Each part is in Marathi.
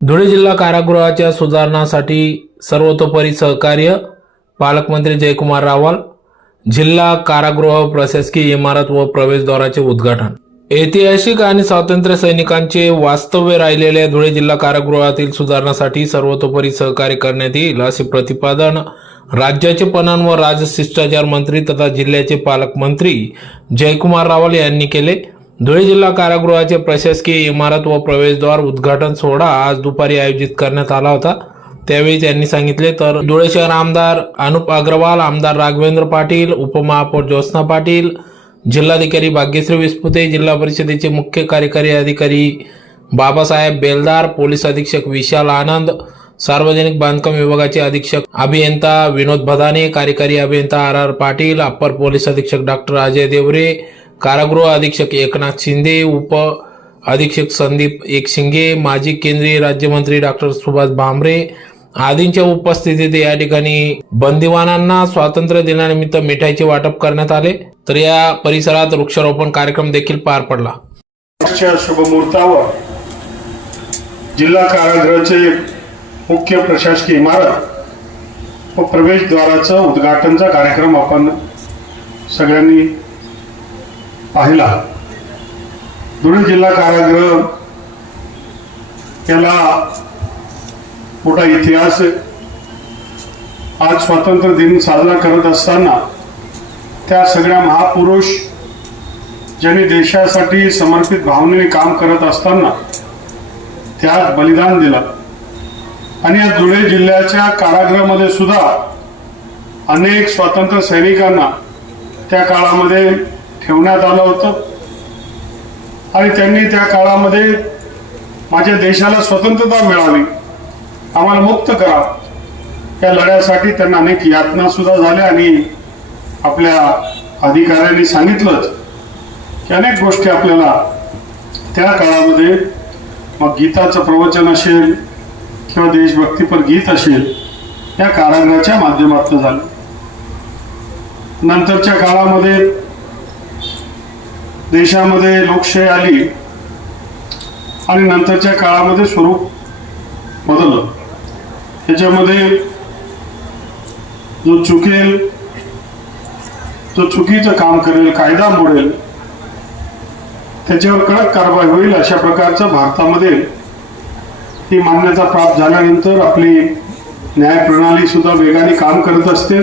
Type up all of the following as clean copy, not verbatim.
धुळे जिल्हा कारागृहाच्या सुधारणासाठी सर्वतोपरी सहकार्य पालकमंत्री जयकुमार रावल। जिल्हा कारागृह प्रशासकीय इमारत व प्रवेशद्वाराचे उद्घाटन। ऐतिहासिक आणि स्वातंत्र्य सैनिकांचे वास्तव्य राहिलेल्या धुळे जिल्हा कारागृहातील सुधारणासाठी सर्वतोपरी सहकार्य करण्यात येईल असे प्रतिपादन राज्याचे पणन व राजशिष्टाचार मंत्री तथा जिल्ह्याचे पालकमंत्री जयकुमार रावल यांनी केले। धुळे जिल्हा कारागृहाचे प्रशासकीय इमारत व प्रवेशद्वार उद्घाटन सोहळा आज दुपारी आयोजित करण्यात आला होता। त्यावेळी त्यांनी सांगितले तर धुळे शहर आमदार अनुप अग्रवाल, आमदार राघवेंद्र पाटील, उपमहापौर ज्योत्सना पाटील, जिल्हाधिकारी भाग्यश्री विस्पुते, जिल्हा परिषदेचे मुख्य कार्यकारी अधिकारी बाबासाहेब बेलदार, पोलीस अधीक्षक विशाल आनंद, सार्वजनिक बांधकाम विभागाचे अधीक्षक अभियंता विनोद भदाने, कार्यकारी अभियंता आर पाटील, अप्पर पोलीस अधीक्षक डॉक्टर अजय देवरे, कारागृह अधीक्षक एकनाथ शिंदे, उप अधीक्षक संदीप एकशिंगे, माजी केंद्रीय राज्यमंत्री डॉक्टर सुभाष भामरे आदींच्या उपस्थितीत या ठिकाणी बंदिवानांना स्वातंत्र्य दिनानिमित्त मिठाईचे वाटप करण्यात आले। तर या परिसरात वृक्षारोपण कार्यक्रम देखील पार पडला। शुभ मुहूर्तावर जिल्हा कारागृहाचे मुख्य प्रशासकीय इमारत व प्रवेशद्वाराचा उद्घाटनचा कार्यक्रम आपण सगळ्यांनी पाहिला। धुळे जिल्हा कारागृह याला मोठा इतिहास आहे। आज स्वातंत्र्य दिन साजरा करत असताना त्या सगळ्या महापुरुष ज्यांनी देशासाठी समर्पित भावनेने काम करत असताना त्यात बलिदान दिलं आणि या धुळे जिल्ह्याच्या कारागृहामध्ये सुद्धा अनेक स्वातंत्र्य सैनिकांना त्या काळामध्ये ठेवण्यात आलं होतं आणि त्यांनी त्या काळामध्ये माझ्या देशाला स्वतंत्रता मिळावी, आम्हाला मुक्त करा या लढ्यासाठी त्यांना अनेक यातना सुद्धा झाल्या आणि आपल्या अधिकाऱ्यांनी सांगितलंच की अनेक गोष्टी आपल्याला त्या काळामध्ये मग गीताचं प्रवचन असेल किंवा देशभक्तीपर गीत असेल या कारागृहाच्या माध्यमातून झालं। नंतरच्या काळामध्ये देशामध्ये लोकशाही आली आणि नंतरच्या काळामध्ये स्वरूप बदललं। त्याच्यामध्ये जो चुकेल, जो चुकीचं काम करेल, कायदा मोडेल त्याच्यावर कडक कारवाई होईल अशा प्रकारचं भारतामध्ये ही मान्यता प्राप्त झाल्यानंतर आपली न्याय प्रणाली सुद्धा वेगाने काम करत असते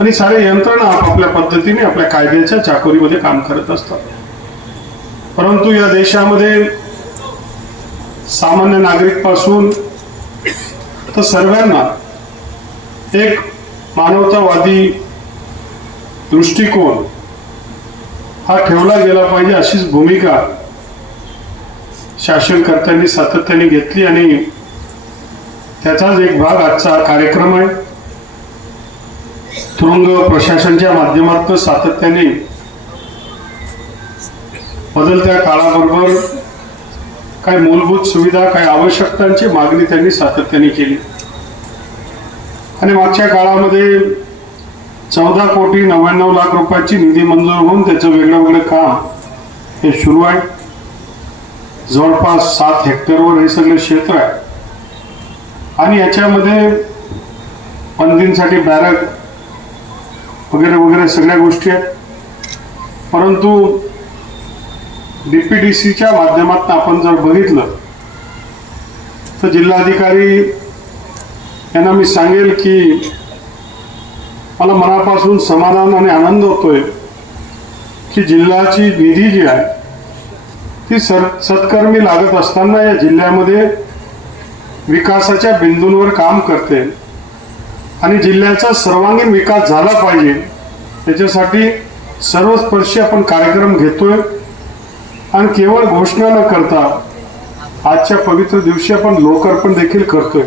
आणि सारे यंत्रणा आपापल्या पद्धतीने आपल्या कायद्याच्या चाकोरीमध्ये काम करत असतात। परंतु या देशामध्ये सामान्य नागरिक पासून तर सर्वांना एक मानवतावादी दृष्टिकोन हा ठेवला गेला पाहिजे अशीच भूमिका शासनकर्त्यांनी सातत्याने घेतली आणि त्याचाच एक भाग आजचा कार्यक्रम आहे। तुरुंग प्रशासनाच्या माध्यमातून सातत्याने बदलत्या काळाबरोबर काही मूलभूत सुविधा, काही आवश्यकतांची मागणी त्यांनी सातत्याने केली आणि मागच्या काळामध्ये 14,99,00,000 रुपयाची निधी मंजूर होऊन त्याचं वेगळं काम हे सुरू आहे। जवळपास 7 हेक्टरवर हे सगळे क्षेत्र आहे आणि याच्यामध्ये बंदींसाठी बॅरक वगैरे वगैरे सगळ्या गोष्टी आहेत। परंतु डीपीडीसीच्या माध्यमातून आपण जर बघितलं तर जिल्हाधिकारी यांना मी सांगेल की मला मनापासून समाधान आणि आनंद होतोय की जिल्ह्याची निधी जी आहे ती सत्कर्मी लागत असताना या जिल्ह्यामध्ये विकासाच्या बिंदूंवर काम करते आणि जिल्ह्याचा सर्वांगीण विकास झाला पाहिजे त्याच्यासाठी सर्वस्पर्शी आपण कार्यक्रम घेतोय आणि केवळ घोषणा न करता आजच्या पवित्र दिवशी आपण लोकार्पण देखील करतोय।